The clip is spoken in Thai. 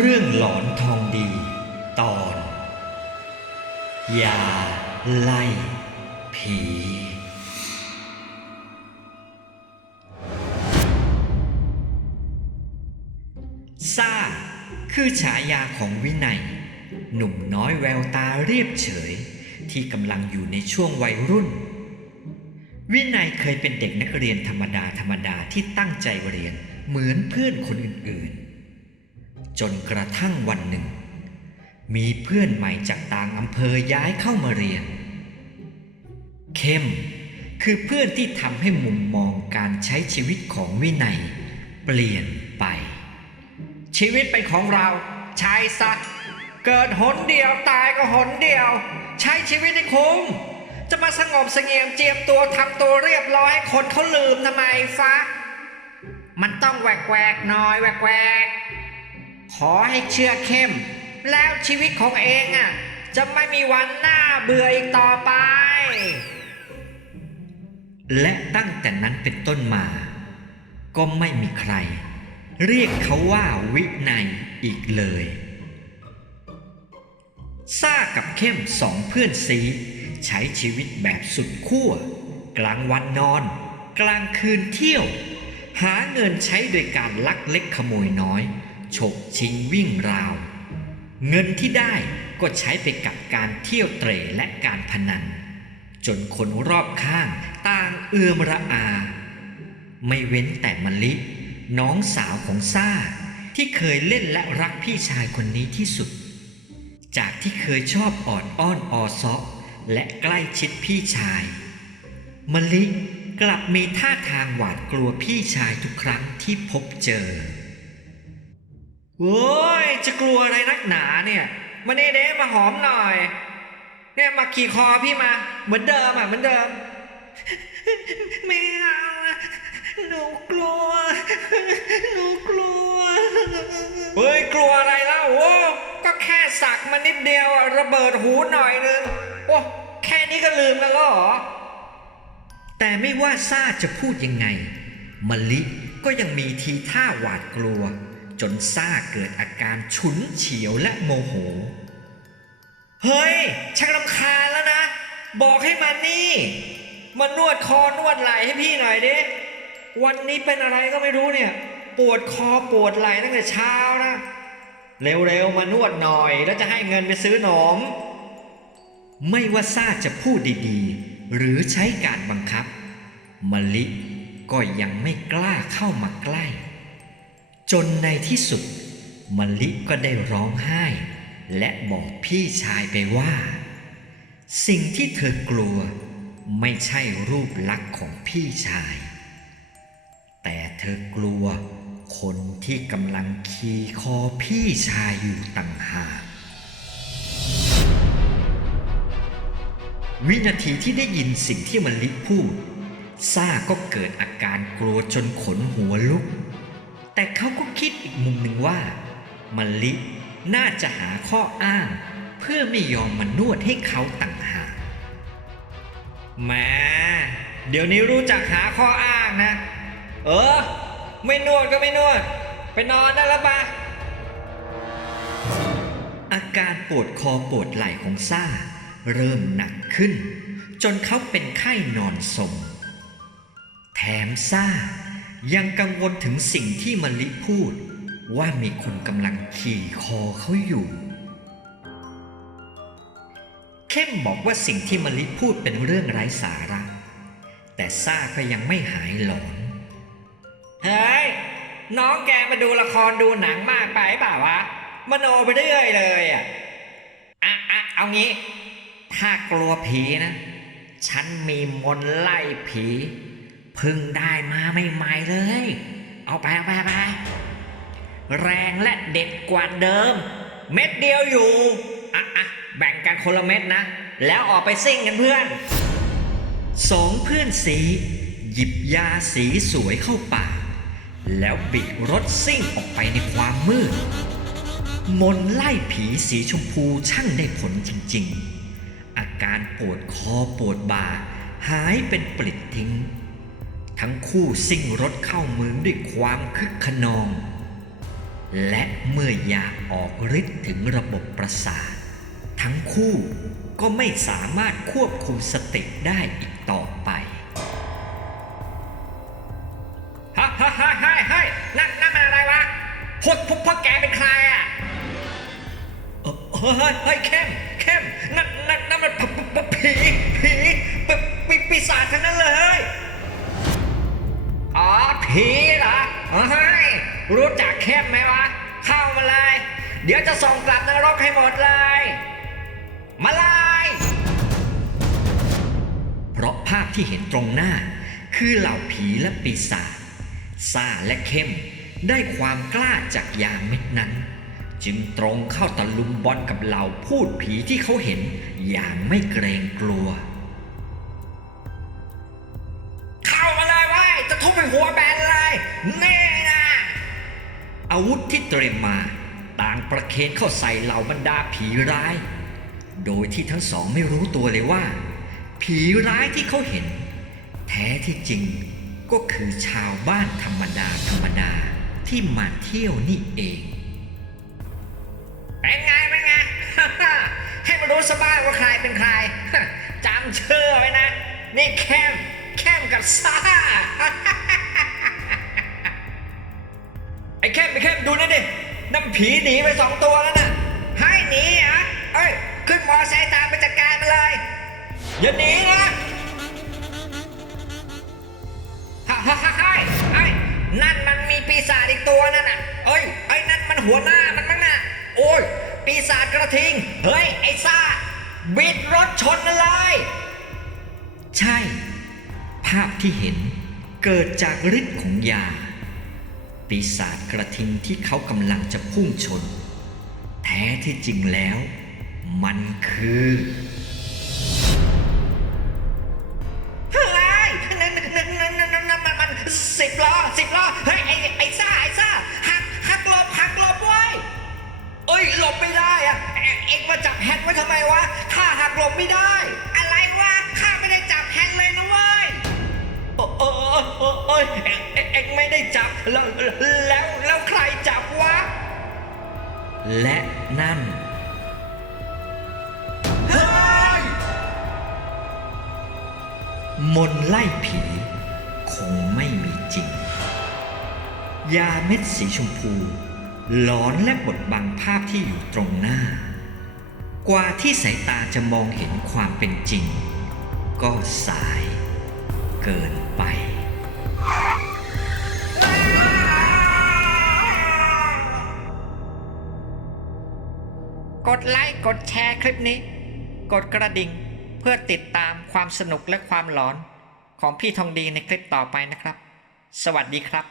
เรื่องหลอนทองดี ตอนยาไล่ผี ซ่า คือฉายาของวินัย หนุ่มน้อยแววตาเรียบเฉย ที่กำลังอยู่ในช่วงวัยรุ่น วินัยเคยเป็นเด็กนักเรียนธรรมดาธรรมดาที่ตั้งใจเรียนเหมือนเพื่อนคนอื่นๆ จนกระทั่งวันหนึ่ง มีเพื่อนใหม่จากต่างอำเภอย้ายเข้ามาเรียน เข้มคือเพื่อนที่ทำให้มุมมองการใช้ชีวิตของวินัย เปลี่ยนไป ชีวิตเป็นของเราใช้สักเกิดหนเดียวตายก็หนเดียว ใช้ชีวิตให้คุ้มจะมาสงบเสงี่ยมเจียมตัวทำตัวเรียบร้อยให้คนเขาลืมทำไมฟะมันต้องแหวกแหวกหน่อยแหวกแวก ขอให้เชื่อเข้ม แล้วชีวิตของเองอะจะไม่มีวันหน้าเบื่ออีกต่อไป และตั้งแต่นั้นเป็นต้นมา ก็ไม่มีใคร เรียกเขาว่าวินัยอีกเลยซ่ากับเข้มสองเพื่อนซีใช้ชีวิตแบบสุดขั้วกลางวันนอน กลางคืนเที่ยว หาเงินใช้โดยการลักเล็กขโมยน้อย ฉกชิงวิ่งราว เงินที่ได้ก็ใช้ไปกับการเที่ยวเตร่และการพนัน จนคนรอบข้างต่างเอื้อมระอา ไม่เว้นแต่มลิ น้องสาวของซ่า ที่เคยเล่นและรักพี่ชายคนนี้ที่สุด จากที่เคยชอบออดอ้อนออซอกและใกล้ชิดพี่ชาย มลิกลับมีท่าทางหวาดกลัวพี่ชายทุกครั้งที่พบเจอ โว้ยจะกลัวอะไรนักหนาเนี่ยมาเน่เด้มาหอมหน่อย เนี่ยมาขี่คอพี่มา เหมือนเดิมอะเหมือนเดิม ไม่เอาอะหนูกลัวหนูกลัวเฮ้ยกลัวอะไรแล้วโอ้ก็แค่สักมานิดเดียวอะระเบิดหูหน่อยนึงโอ้แค่นี้ก็ลืมกันแล้วเหรอแต่ไม่ว่าซาจะพูดยังไงมะลิก็ยังมีทีท่าหวาดกลัว จนซ่าเกิดอาการฉุนเฉียวและโมโห เฮ้ยชักลำคาญแล้วนะ บอกให้มานี่ มานวดคอนวดไหล่ให้พี่หน่อยดิ วันนี้เป็นอะไรก็ไม่รู้เนี่ย ปวดคอปวดไหล่ตั้งแต่เช้านะ เร็วๆ มานวดหน่อย แล้วจะให้เงินไปซื้อหนม ไม่ว่าซ่าจะพูดดีๆ หรือใช้การบังคับมะลิก็ยังไม่กล้าเข้ามาใกล้ จนในที่สุดมะลิก็ได้ร้องไห้ และบอกพี่ชายไปว่า สิ่งที่เธอกลัวไม่ใช่รูปลักษณ์ของพี่ชาย แต่เธอกลัวคนที่กำลังขีคอพี่ชายอยู่ต่างหากวินาทีที่ได้ยินสิ่งที่มะลิพูดซ่าก็เกิดอาการกลัวจนขนหัวลุก แต่เขาก็คิดอีกมุมหนึ่งว่ามะลิน่าจะหาข้ออ้าง เพื่อไม่ยอมมานวดให้เขาต่างหากแหม่เดี๋ยวนี้รู้จักหาข้ออ้างนะ เออ ไม่นวดก็ไม่นวด ไปนอนได้แล้วปะอาการปวดคอปวดไหล่ของซ่า เริ่มหนักขึ้น จนเขาเป็นไข้นอนสม แถมซ่า ยังกังวลถึงสิ่งที่มะลิพูด ว่ามีคนกำลังขี่คอเขาอยู่ เข้มบอกว่าสิ่งที่มะลิพูดเป็นเรื่องไร้สาระ แต่ซ่าก็ยังไม่หายหลอน เฮ้ย น้องแกมาดูละครดูหนังมากไปเปล่าวะมโนไปเรื่อยเลยอะอะอะเอางี้ ถ้ากลัวผีนะ ฉันมีมนไล่ผี เพึ่งได้มาใหม่ๆเลย เอาไปเอาไปเอาไปแรงและเด็ดกว่าเดิม เม็ดเดียวอยู่อะอะแบ่งกันคนละเม็ดนะ แล้วออกไปซิ่งกันเพื่อนสองเพื่อนสี หยิบยาสีสวยเข้าปากแล้วบิดรถซิ่งออกไปในความมืด มนไล่ผีสีชมพูช่างได้ผลจริงๆ อาการปวดคอปวดบ่าหายเป็นปลิดทิ้ง ทั้งคู่ซิ่งรถเข้าเมืองด้วยความคึกขนอง และเมื่อยาออกฤทธิ์ถึงระบบประสาท ทั้งคู่ก็ไม่สามารถควบคุมสติได้อีกต่อไปฮ่าฮ่าฮ่าฮ่าฮ่านั่นนั่นอะไรวะพวกพวกพวกแกเป็นใครอะเอ่อเฮ้ยเฮ้ยเข้มเข้มนั่นนั่นนั่นมันผีผีปีปีปีศาจทั้งนั้นเลย ผีเหรอเฮ้ยรู้จักเข้มไหมวะ เข้ามาเลย เดี๋ยวจะส่งกลับนรกให้หมดเลย มาเลยเพราะภาพที่เห็นตรงหน้า คือเหล่าผีและปีศาจซาและเข้มได้ความกล้าจากยาเม็ดนั้น จึงตรงเข้าตะลุมบอลกับเหล่าพูดผีที่เขาเห็นอย่างไม่เกรงกลัว เข้ามาเลยว้ยจะทุบไปหัวแบน แน่นะอาวุธที่เตรียมมา ต่างประเคนเข้าใส่เหล่าบรรดาผีร้าย โดยที่ทั้งสองไม่รู้ตัวเลยว่า ผีร้ายที่เขาเห็น แท้ที่จริงก็คือชาวบ้านธรรมดาธรรมดาที่มาเที่ยวนี่เองเป็นไงเป็นไง ให้มารู้สบ้างว่าใครเป็นใครจำชื่อไว้นะ นี่แคมแคมกับซ่า ดูนี่นดิน้ำผีหนีไปสองตัวแล้วนะให้หนีเหรอเอ้ย ขึ้นมอไซค์ตามไปจัดการมันเลย อย่าหนีนะฮ่าฮ่าฮ่าฮ่าไอ้ยนั่นมันมีปีศาจอีกตัวนั่นน่ะเอ้ยไอ้นั่นมันหัวหน้ามันมั้งน่ะ โอ้ย ปีศาจกระทิง เฮ้ย ไอ้ซ่า บิดรถชนมันเลย ใช่ ภาพที่เห็นเกิดจากฤทธิ์ของยา ปีศาจกระทิงที่เขากำลังจะพุ่งชน แท้ที่จริงแล้ว มันคือ และนั่นเฮ้ยมนต์ไล่ผี คงไม่มีจริง ยาเม็ดสีชมพูหลอนและบดบังภาพที่อยู่ตรงหน้า กว่าที่สายตาจะมองเห็นความเป็นจริง ก็สายเกินไป กดไลค์กดแชร์คลิปนี้ กดกระดิ่งเพื่อติดตามความสนุกและความหลอน ของพี่ทองดีในคลิปต่อไปนะครับ สวัสดีครับ